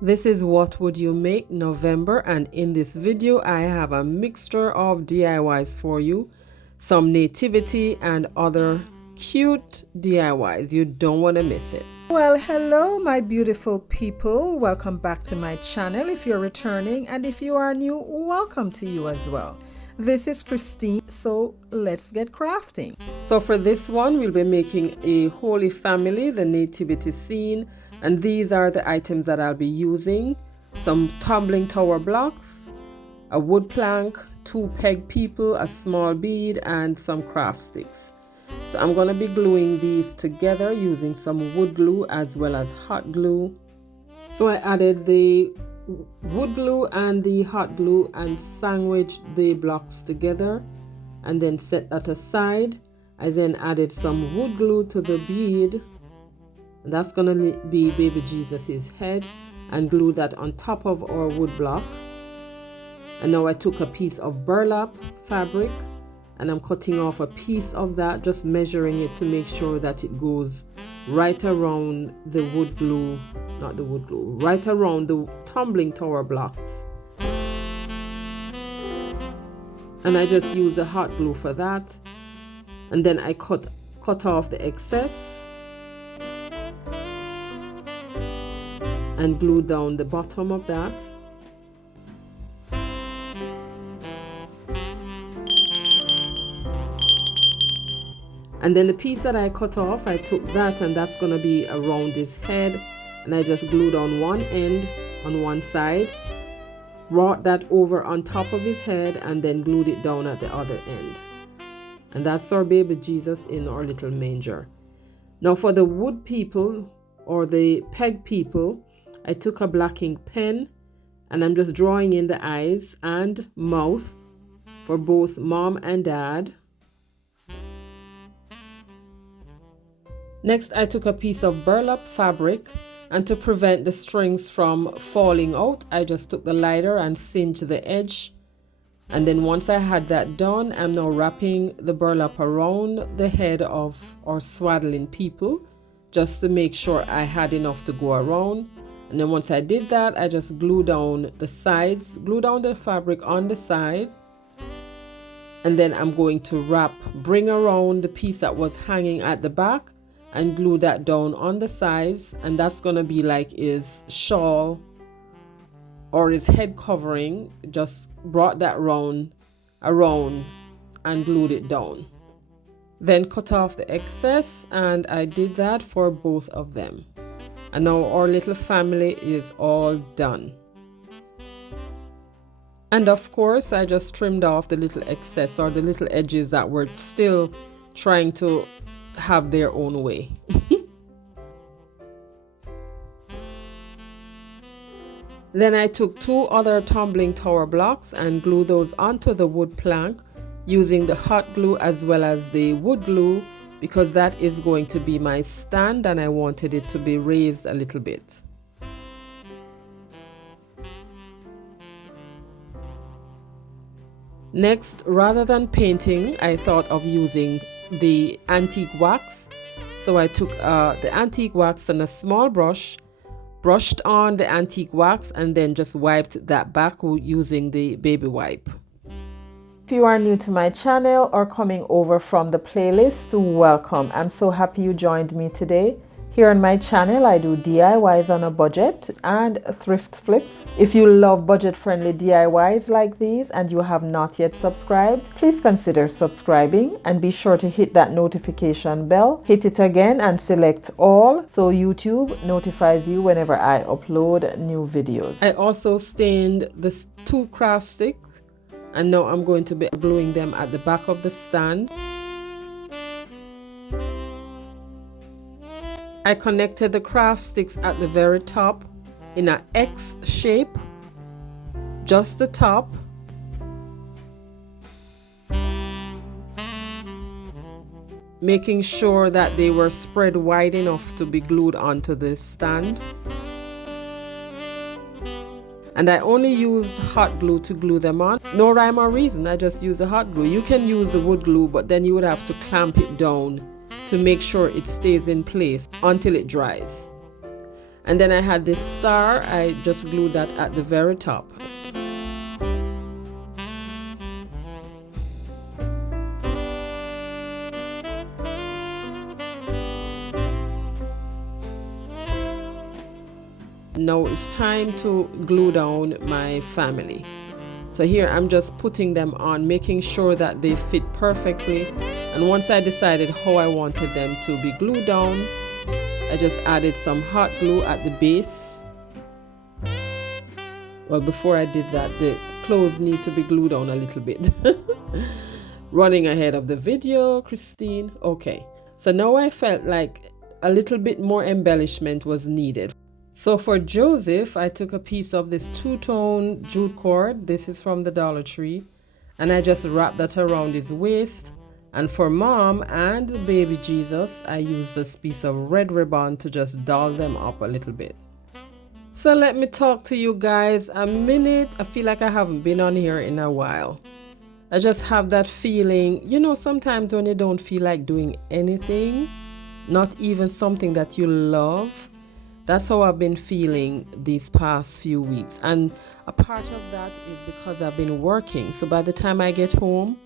This is What Would You Make November, and in this video I have a mixture of DIYs for you, some nativity and other cute DIYs. You don't want to miss it. Well, hello my beautiful people, welcome back to my channel if you're returning, and if you are new, welcome to you as well. This is Christine, so let's get crafting. So for this one we'll be making a Holy Family, the Nativity Scene, and these are the items that I'll be using: some tumbling tower blocks, a wood plank, 2 peg people, a small bead, and some craft sticks. So I'm going to be gluing these together using some wood glue as well as hot glue. So I added the wood glue and the hot glue and sandwiched the blocks together and then set that aside. I then added some wood glue to the bead, and that's going to be baby Jesus's head, and glue that on top of our wood block. And now I took a piece of burlap fabric and I'm cutting off a piece of that, just measuring it to make sure that it goes right around the wood glue, not the wood glue, right around the tumbling tower blocks. And I just use the hot glue for that. And then I cut off the excess and glue down the bottom of that. And then the piece that I cut off, I took that, and that's going to be around his head, and I just glued on one end on one side, brought that over on top of his head, and then glued it down at the other end. And that's our baby Jesus in our little manger. Now for the wood people or the peg people, I took a black ink pen and I'm just drawing in the eyes and mouth for both mom and dad. Next, I took a piece of burlap fabric, and to prevent the strings from falling out, I just took the lighter and cinched the edge. And then once I had that done, I'm now wrapping the burlap around the head of our swaddling people, just to make sure I had enough to go around. And then once I did that, I just glue down the sides, glue down the fabric on the side. And then I'm going to bring around the piece that was hanging at the back and glue that down on the sides, and that's gonna be like his shawl or his head covering. Just brought that around and glued it down. Then cut off the excess, and I did that for both of them. And now our little family is all done. And of course I just trimmed off the little excess or the little edges that were still trying to have their own way. Then I took 2 other tumbling tower blocks and glued those onto the wood plank using the hot glue as well as the wood glue, because that is going to be my stand and I wanted it to be raised a little bit. Next, rather than painting, I thought of using the antique wax. So I took the antique wax and a small brush, brushed on the antique wax, and then just wiped that back using the baby wipe. If you are new to my channel or coming over from the playlist, welcome. I'm so happy you joined me today. Here on my channel, I do DIYs on a budget and thrift flips. If you love budget-friendly DIYs like these and you have not yet subscribed, please consider subscribing and be sure to hit that notification bell. Hit it again and select all so YouTube notifies you whenever I upload new videos. I also stained the 2 craft sticks, and now I'm going to be gluing them at the back of the stand. I connected the craft sticks at the very top in an X shape, just the top. Making sure that they were spread wide enough to be glued onto the stand. And I only used hot glue to glue them on. No rhyme or reason, I just used the hot glue. You can use the wood glue, but then you would have to clamp it down to make sure it stays in place until it dries. And then I had this star, I just glued that at the very top. Now it's time to glue down my family. So here I'm just putting them on, making sure that they fit perfectly. And once I decided how I wanted them to be glued down, I just added some hot glue at the base. Well, before I did that, the clothes need to be glued down a little bit. Running ahead of the video, Christine. Okay, so now I felt like a little bit more embellishment was needed. So for Joseph, I took a piece of this two-tone jute cord. This is from the Dollar Tree. And I just wrapped that around his waist. And for Mom and the baby Jesus, I used this piece of red ribbon to just doll them up a little bit. So let me talk to you guys a minute. I feel like I haven't been on here in a while. I just have that feeling, you know, sometimes when you don't feel like doing anything, not even something that you love. That's how I've been feeling these past few weeks. And a part of that is because I've been working. So by the time I get home,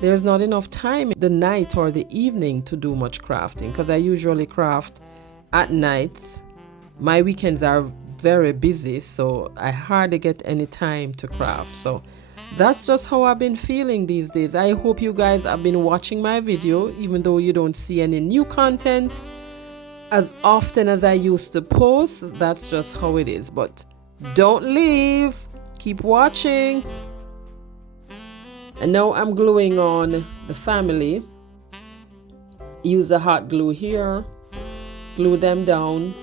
there's not enough time in the night or the evening to do much crafting, because I usually craft at nights. My weekends are very busy, so I hardly get any time to craft. So that's just how I've been feeling these days. I hope you guys have been watching my video, even though you don't see any new content as often as I used to post. That's just how it is. But don't leave. Keep watching. And now I'm gluing on the family. Use a hot glue here. Glue them down.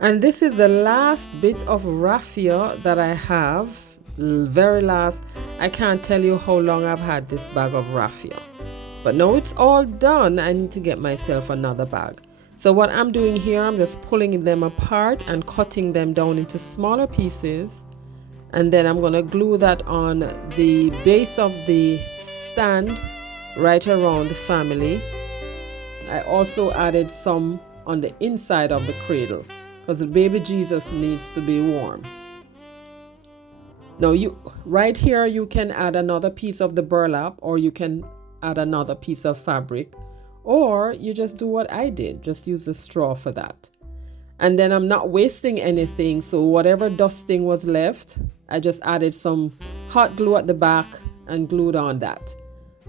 And this is the last bit of raffia that I have. Very last. I can't tell you how long I've had this bag of raffia. But now it's all done. I need to get myself another bag. So what I'm doing here, I'm just pulling them apart and cutting them down into smaller pieces. And then I'm going to glue that on the base of the stand right around the family. I also added some on the inside of the cradle because the baby Jesus needs to be warm. Now right here you can add another piece of the burlap, or you can add another piece of fabric. Or you just do what I did, just use the straw for that. And then I'm not wasting anything, so whatever dusting was left, I just added some hot glue at the back and glued on that.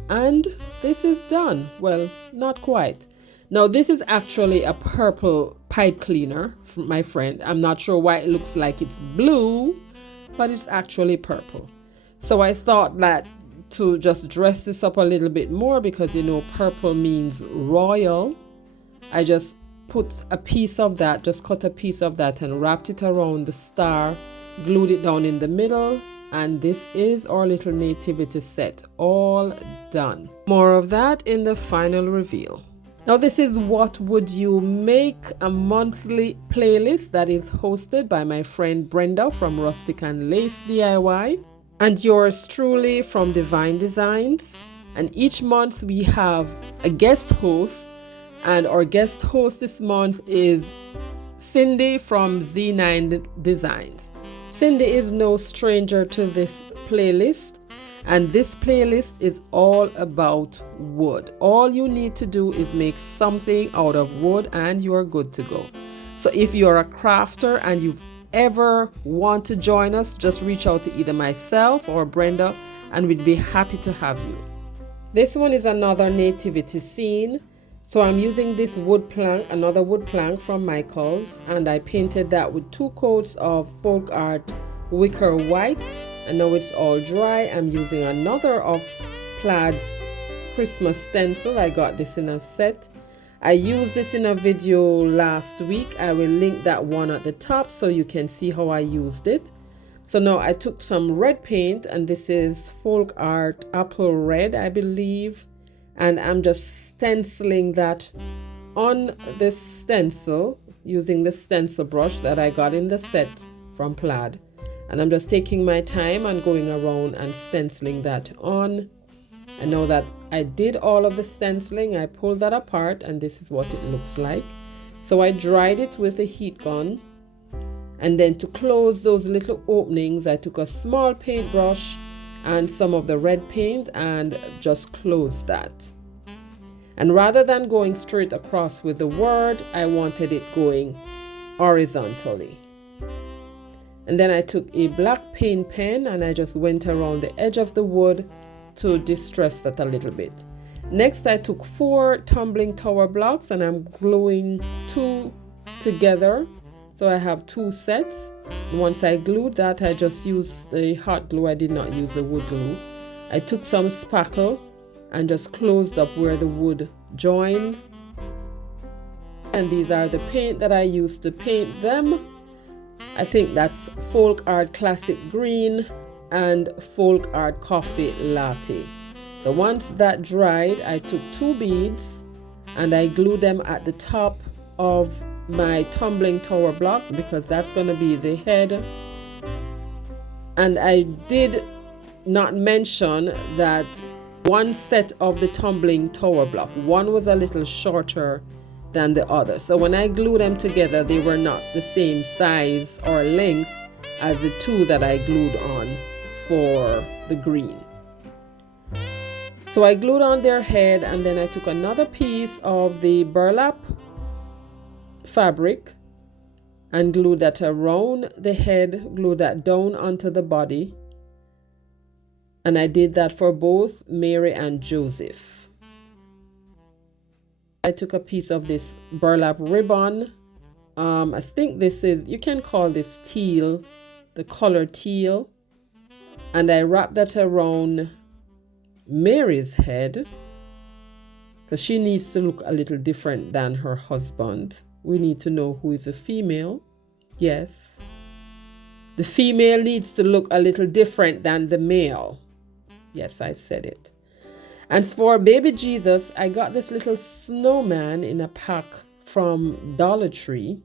And this is done. Well, not quite. Now this is actually a purple pipe cleaner from my friend. I'm not sure why it looks like it's blue, but it's actually purple. So I thought that to just dress this up a little bit more, because you know purple means royal, I just put a piece of that, just cut a piece of that and wrapped it around the star, glued it down in the middle, and this is our little nativity set, all done. More of that in the final reveal. Now this is What Would You Make, a monthly playlist that is hosted by my friend Brenda from Rustic and Lace DIY. And yours truly from Divine Designs. And each month we have a guest host, and our guest host this month is Cindy from Z9 Designs. Cindy is no stranger to this playlist, and this playlist is all about wood. All you need to do is make something out of wood and you are good to go. So if you're a crafter and you've ever want to join us, just reach out to either myself or Brenda and we'd be happy to have you. This one is another nativity scene. So I'm using this wood plank, another wood plank from Michael's, and I painted that with 2 coats of folk art wicker white, and now it's all dry. I'm using another of Plaid's Christmas stencil. I got this in a set. I used this in a video last week. I will link that one at the top so you can see how I used it. So now I took some red paint, and this is folk art apple red, I believe, and I'm just stenciling that on this stencil using the stencil brush that I got in the set from Plaid. And I'm just taking my time and going around and stenciling that on. I know that I did all of the stenciling. I pulled that apart and this is what it looks like. So I dried it with a heat gun And then to close those little openings, I took a small paintbrush and some of the red paint and just closed that. And rather than going straight across with the word, I wanted it going horizontally. And then I took a black paint pen and I just went around the edge of the wood to distress that a little bit. Next, I took 4 tumbling tower blocks and I'm gluing 2 together. So I have 2 sets. Once I glued that, I just used the hot glue. I did not use the wood glue. I took some spackle and just closed up where the wood joined. And these are the paint that I used to paint them. I think that's Folk Art Classic Green and Folk Art Coffee Latte. So once that dried, I took 2 beads and I glued them at the top of my tumbling tower block because that's going to be the head. And I did not mention that one set of the tumbling tower block, one was a little shorter than the other. So when I glued them together, they were not the same size or length as the 2 that I glued on for the green. So I glued on their head and then I took another piece of the burlap fabric and glued that around the head, glued that down onto the body. And I did that for both Mary and Joseph. I took a piece of this burlap ribbon. I think this is, you can call this teal, the color teal. And I wrapped that around Mary's head because she needs to look a little different than her husband. We need to know who is a female. Yes. The female needs to look a little different than the male. Yes, I said it. And for baby Jesus, I got this little snowman in a pack from Dollar Tree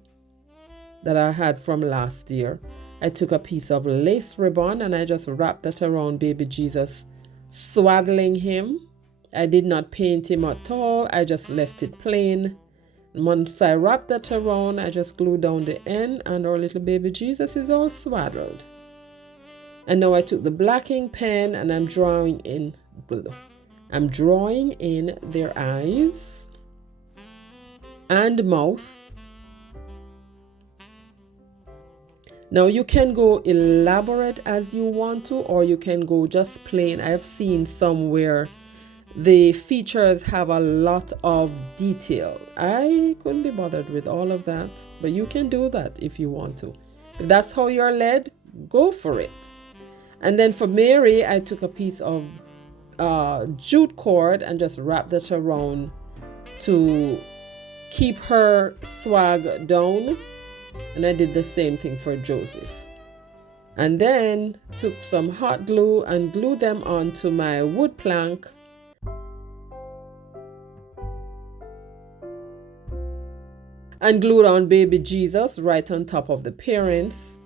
that I had from last year. I took a piece of lace ribbon and I just wrapped that around baby Jesus, swaddling him. I did not paint him at all. I just left it plain. Once I wrapped that around, I just glued down the end and our little baby Jesus is all swaddled. And now I took the blacking pen and I'm drawing in their eyes and mouth. Now you can go elaborate as you want to, or you can go just plain. I've seen some where the features have a lot of detail. I couldn't be bothered with all of that, but you can do that if you want to. If that's how you're led, go for it. And then for Mary, I took a piece of jute cord and just wrapped that around to keep her swag down. And I did the same thing for Joseph. And then took some hot glue and glued them onto my wood plank. And glued on baby Jesus right on top of the parents.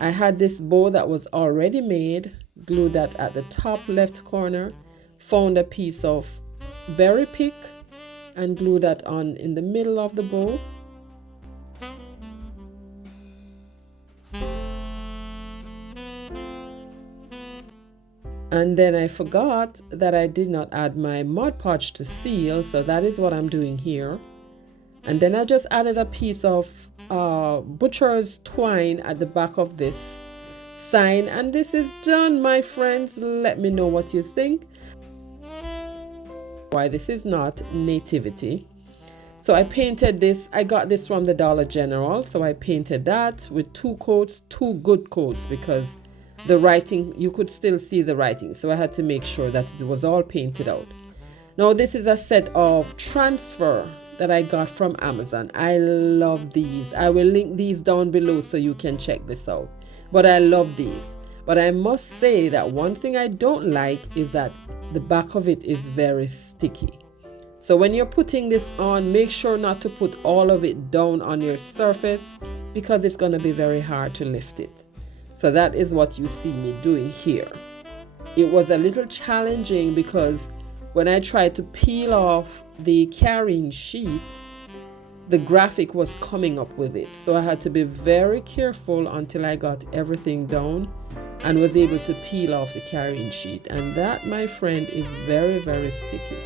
I had this bow that was already made, glued that at the top left corner, found a piece of berry pick and glued that on in the middle of the bow. And then I forgot that I did not add my Mod Podge to seal, so that is what I'm doing here. And then I just added a piece of butcher's twine at the back of this sign, and this is done, my friends. Let me know what you think. Why this is not Nativity. So I painted this. I got this from the Dollar General, so I painted that with 2 coats, 2 good coats, because the writing, you could still see the writing, so I had to make sure that it was all painted out. Now this is a set of transfer that I got from Amazon. I love these. I will link these down below so you can check this out. But I love these. But I must say that one thing I don't like is that the back of it is very sticky. So when you're putting this on, make sure not to put all of it down on your surface because it's going to be very hard to lift it. So that is what you see me doing here. It was a little challenging because when I tried to peel off the carrying sheet, the graphic was coming up with it. So I had to be very careful until I got everything down and was able to peel off the carrying sheet. And that, my friend, is very, very sticky.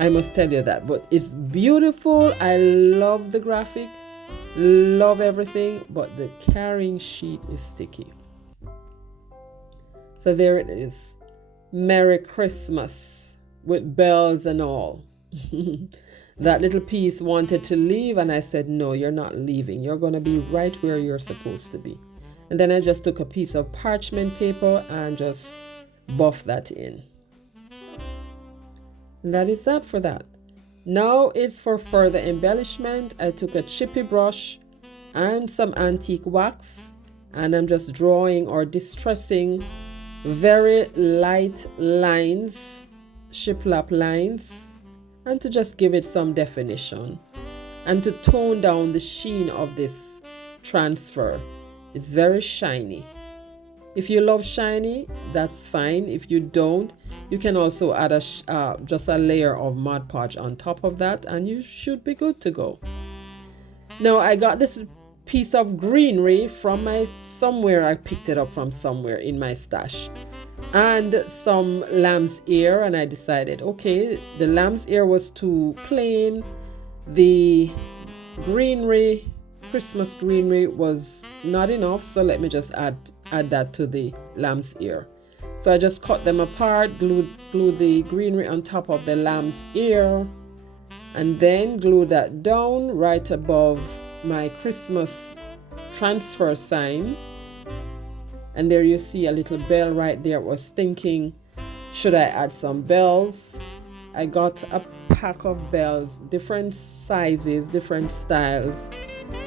I must tell you that, but it's beautiful. I love the graphic, love everything, but the carrying sheet is sticky. So there it is. Merry Christmas with bells and all. That little piece wanted to leave, and I said, no, you're not leaving. You're going to be right where you're supposed to be. And then I just took a piece of parchment paper and just buffed that in. And that is that for that. Now it's for further embellishment. I took a chippy brush and some antique wax, and I'm just drawing or distressing very light lines, shiplap lines, and to just give it some definition and to tone down the sheen of this transfer. It's very shiny. If you love shiny, that's fine. If you don't, you can also add just a layer of Mod Podge on top of that, and you should be good to go. Now I got this piece of greenery from somewhere. I picked it up from somewhere in my stash, and some lamb's ear, and I decided, okay, the lamb's ear was too plain. The greenery, Christmas greenery, was not enough, so let me just add that to the lamb's ear. So I just cut them apart, glued the greenery on top of the lamb's ear, and then glued that down right above my Christmas transfer sign. And there you see a little bell right there. I was thinking, should I add some bells? I got a pack of bells, different sizes, different styles,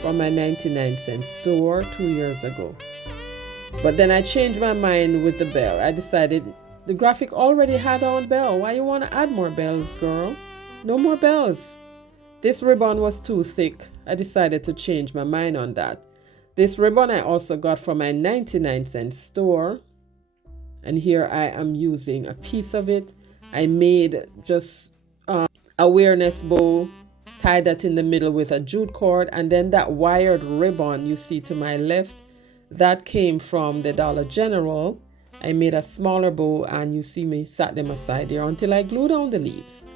from my 99-cent store 2 years ago. But then I changed my mind with the bell. I decided the graphic already had on bell. Why you want to add more bells, girl? No more bells. This ribbon was too thick. I decided to change my mind on that. This ribbon I also got from my 99-cent store. And here I am using a piece of it. I made just awareness bow, tied that in the middle with a jute cord, and then that wired ribbon you see to my left, that came from the Dollar General. I made a smaller bow, and you see me sat them aside here until I glued down the leaves.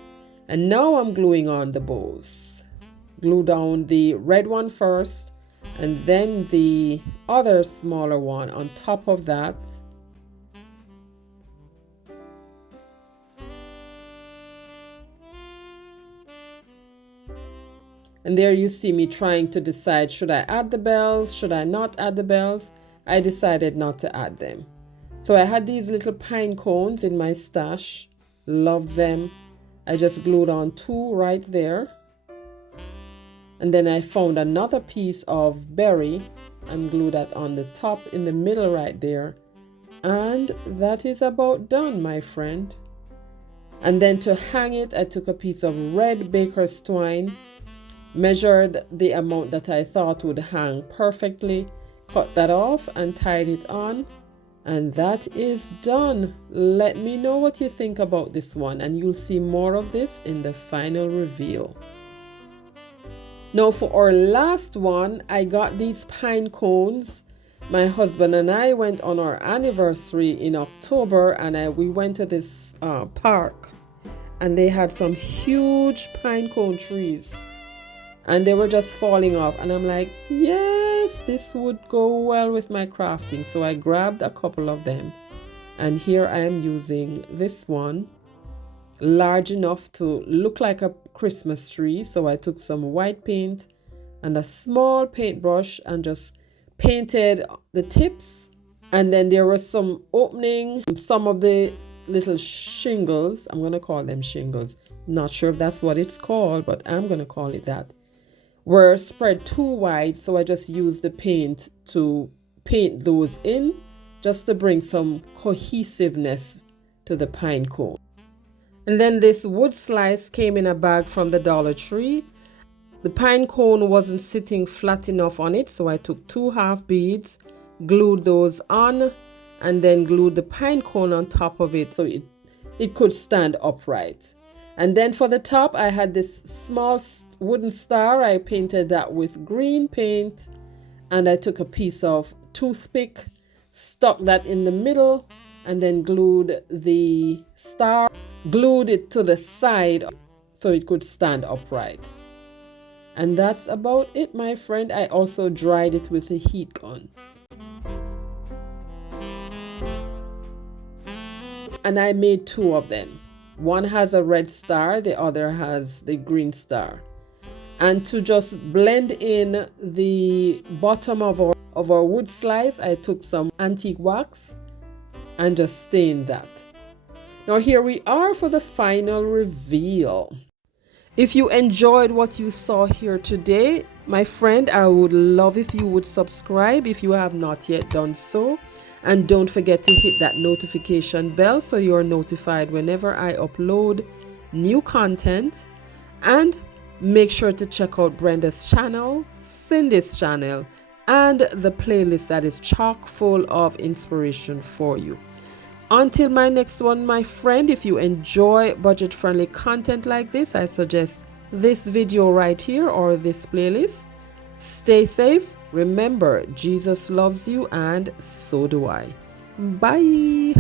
And now I'm gluing on the bows. Glue down the red one first, and then the other smaller one on top of that. And there you see me trying to decide, should I add the bells? Should I not add the bells? I decided not to add them. So I had these little pine cones in my stash. Love them. I just glued on 2 right there. And then I found another piece of berry and glued that on the top in the middle right there. And that is about done, my friend. And then to hang it, I took a piece of red baker's twine, measured the amount that I thought would hang perfectly, cut that off and tied it on, and that is done. Let me know what you think about this one, and you'll see more of this in the final reveal. Now for our last one, I got these pine cones. My husband and I went on our anniversary in October, and we went to this park, and they had some huge pine cone trees. And they were just falling off, and I'm like, yes, this would go well with my crafting. So I grabbed a couple of them, and here I am using this one, large enough to look like a Christmas tree. So I took some white paint and a small paintbrush and just painted the tips, and then there was some opening. Some of the little shingles, I'm going to call them shingles, not sure if that's what it's called, but I'm going to call it that, were spread too wide, so I just used the paint to paint those in, just to bring some cohesiveness to the pine cone. And then this wood slice came in a bag from the Dollar Tree. The pine cone wasn't sitting flat enough on it, so I took 2 half beads, glued those on, and then glued the pine cone on top of it so it could stand upright. And then for the top, I had this small wooden star. I painted that with green paint, and I took a piece of toothpick, stuck that in the middle, and then glued the star, glued it to the side so it could stand upright. And that's about it, my friend. I also dried it with a heat gun. And I made two of them. One has a red star, the other has the green star. And to just blend in the bottom of our wood slice, I took some antique wax and just stained that. Now here we are for the final reveal. If you enjoyed what you saw here today, my friend, I would love if you would subscribe if you have not yet done so. And don't forget to hit that notification bell so you're notified whenever I upload new content. And make sure to check out Brenda's channel, Cindy's channel, and the playlist that is chock full of inspiration for you. Until my next one, my friend, if you enjoy budget-friendly content like this, I suggest this video right here or this playlist. Stay safe. Remember, Jesus loves you and so do I. Bye.